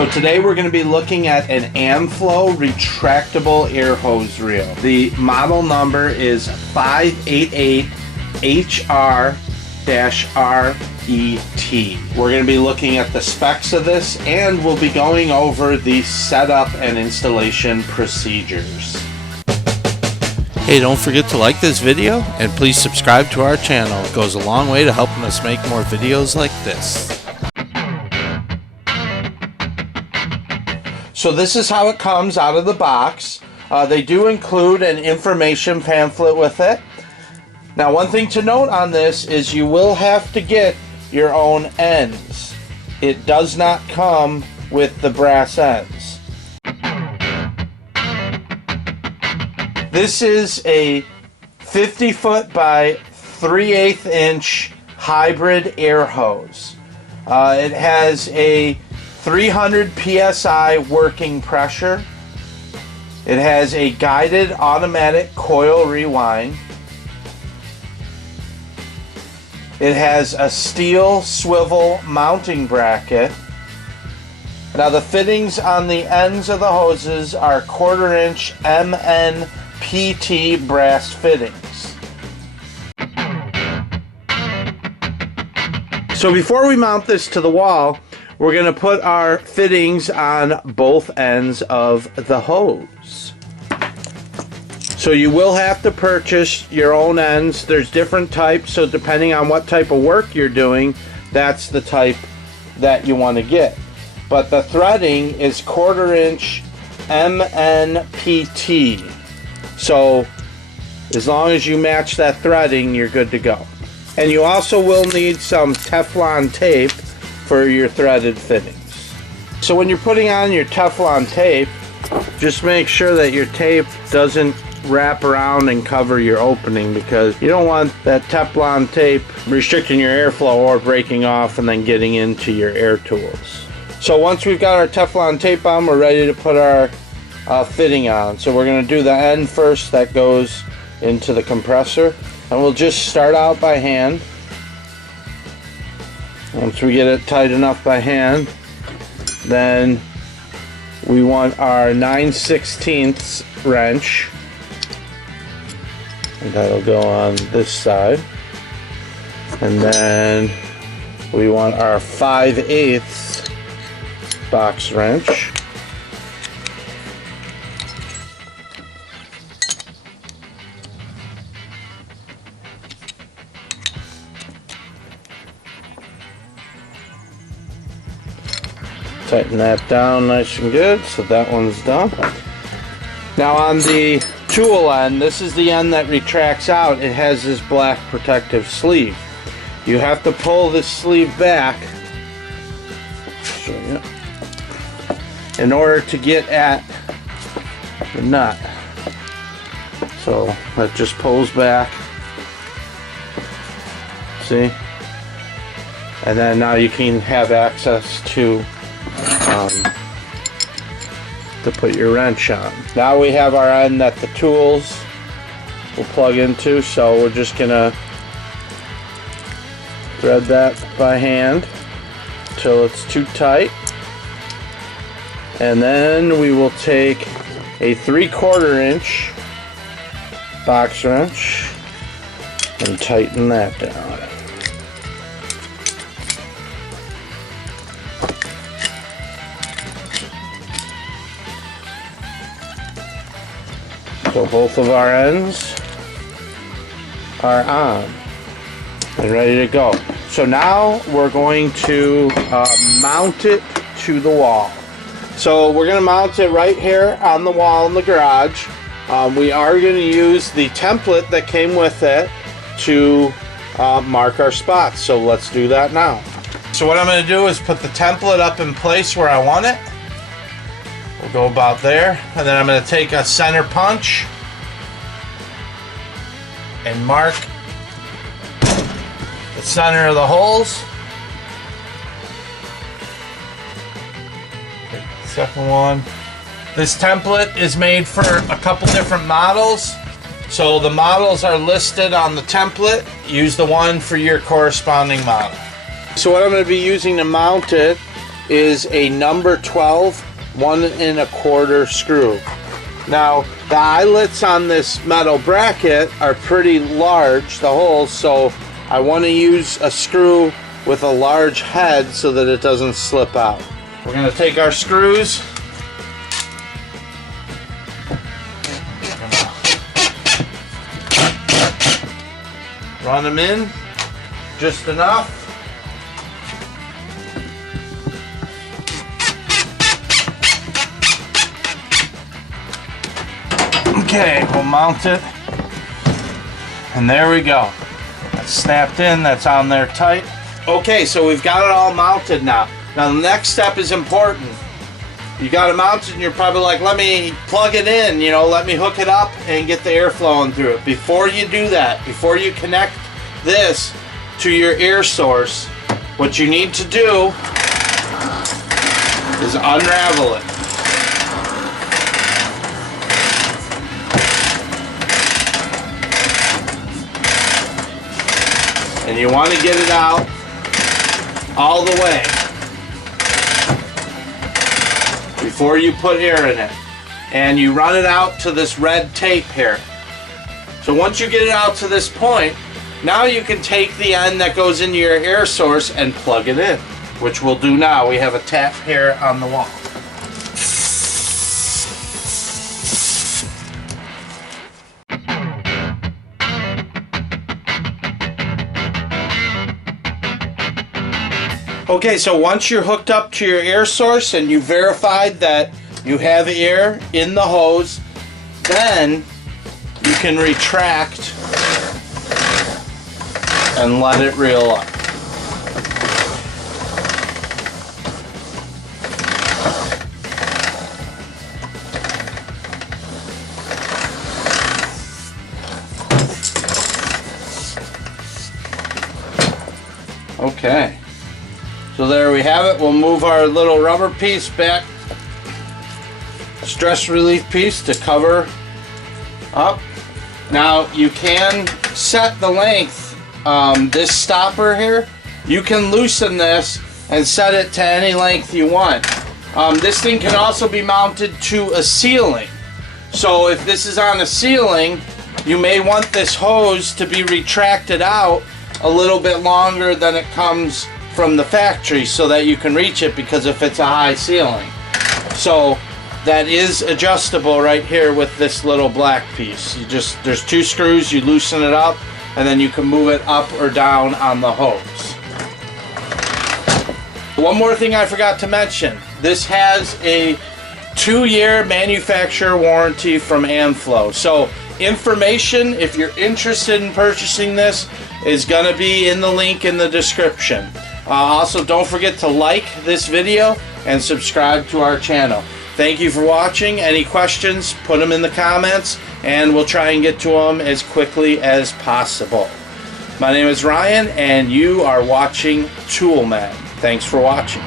So today we're going to be looking at an Amflo retractable air hose reel. The model number is 588HR-RET. We're going to be looking at the specs of this, and we'll be going over the setup and installation procedures. Hey, don't forget to like this video and please subscribe to our channel. It goes a long way to helping us make more videos like this. So this is how it comes out of the box. They do include an information pamphlet with it. Now, one thing to note on this is you will have to get your own ends. It does not come with the brass ends. This is a 50-foot by 3/8 inch hybrid air hose. It has a 300 psi working pressure. It has a guided automatic coil rewind. It has a steel swivel mounting bracket. Now the fittings on the ends of the hoses are 1/4 inch MNPT brass fittings. So before we mount this to the wall, we're going to put our fittings on both ends of the hose. So you will have to purchase your own ends. There's different types, so depending on what type of work you're doing, that's the type that you want to get. But the threading is 1/4 inch MNPT. So as long as you match that threading, you're good to go. And you also will need some Teflon tape for your threaded fittings. So when you're putting on your Teflon tape, just make sure that your tape doesn't wrap around and cover your opening, because you don't want that Teflon tape restricting your airflow or breaking off and then getting into your air tools. So once we've got our Teflon tape on, we're ready to put our fitting on. So we're going to do the end first that goes into the compressor, and we'll just start out by hand. Once we get it tight enough by hand, then we want our 9/16 wrench, and that'll go on this side. And then we want our 5/8 box wrench. Tighten that down nice and good, so that one's done. Now on the tool end, this is the end that retracts out. It has this black protective sleeve. You have to pull this sleeve back in order to get at the nut. So that just pulls back. See? And then now you can have access to put your wrench on. Now we have our end that the tools will plug into, so we're just gonna thread that by hand till it's too tight, and then we will take a 3/4 inch box wrench and tighten that down. So both of our ends are on and ready to go. So now we're going to mount it to the wall. So we're going to mount it right here on the wall in the garage. We are going to use the template that came with it to mark our spots. So let's do that now. So what I'm going to do is put the template up in place where I want it. We'll go about there, and then I'm going to take a center punch and mark the center of the holes. Take the second one. This template is made for a couple different models, so the models are listed on the template. Use the one for your corresponding model. So what I'm going to be using to mount it is a number 12 1¼ screw. Now the eyelets on this metal bracket are pretty large, the holes, so I want to use a screw with a large head so that it doesn't slip out. We're going to take our screws, run them in just enough. Okay, we'll mount it, and there we go. That's snapped in, that's on there tight. Okay, so we've got it all mounted now. Now the next step is important. You got it mounted and you're probably like, let me plug it in, you know, let me hook it up and get the air flowing through it. Before you do that, before you connect this to your air source, what you need to do is unravel it. And you want to get it out all the way before you put air in it. And you run it out to this red tape here. So once you get it out to this point, now you can take the end that goes into your air source and plug it in, which we'll do now. We have a tap here on the wall. Okay, so once you're hooked up to your air source and you verified that you have air in the hose, then you can retract and let it reel up. Okay. So there we have it. We'll move our little rubber piece back, stress relief piece to cover up. Now you can set the length. This stopper here, you can loosen this and set it to any length you want. This thing can also be mounted to a ceiling. So if this is on a ceiling, you may want this hose to be retracted out a little bit longer than it comes from the factory so that you can reach it, because if it's a high ceiling. So that is adjustable right here with this little black piece. There's 2 screws, you loosen it up, and then you can move it up or down on the hose. One more thing I forgot to mention. This has a 2-year manufacturer warranty from Amflo. So information, if you're interested in purchasing this, is going to be in the link in the description. Also, don't forget to like this video and subscribe to our channel. Thank you for watching. Any questions, put them in the comments, and we'll try and get to them as quickly as possible. My name is Ryan, and you are watching Toolman. Thanks for watching.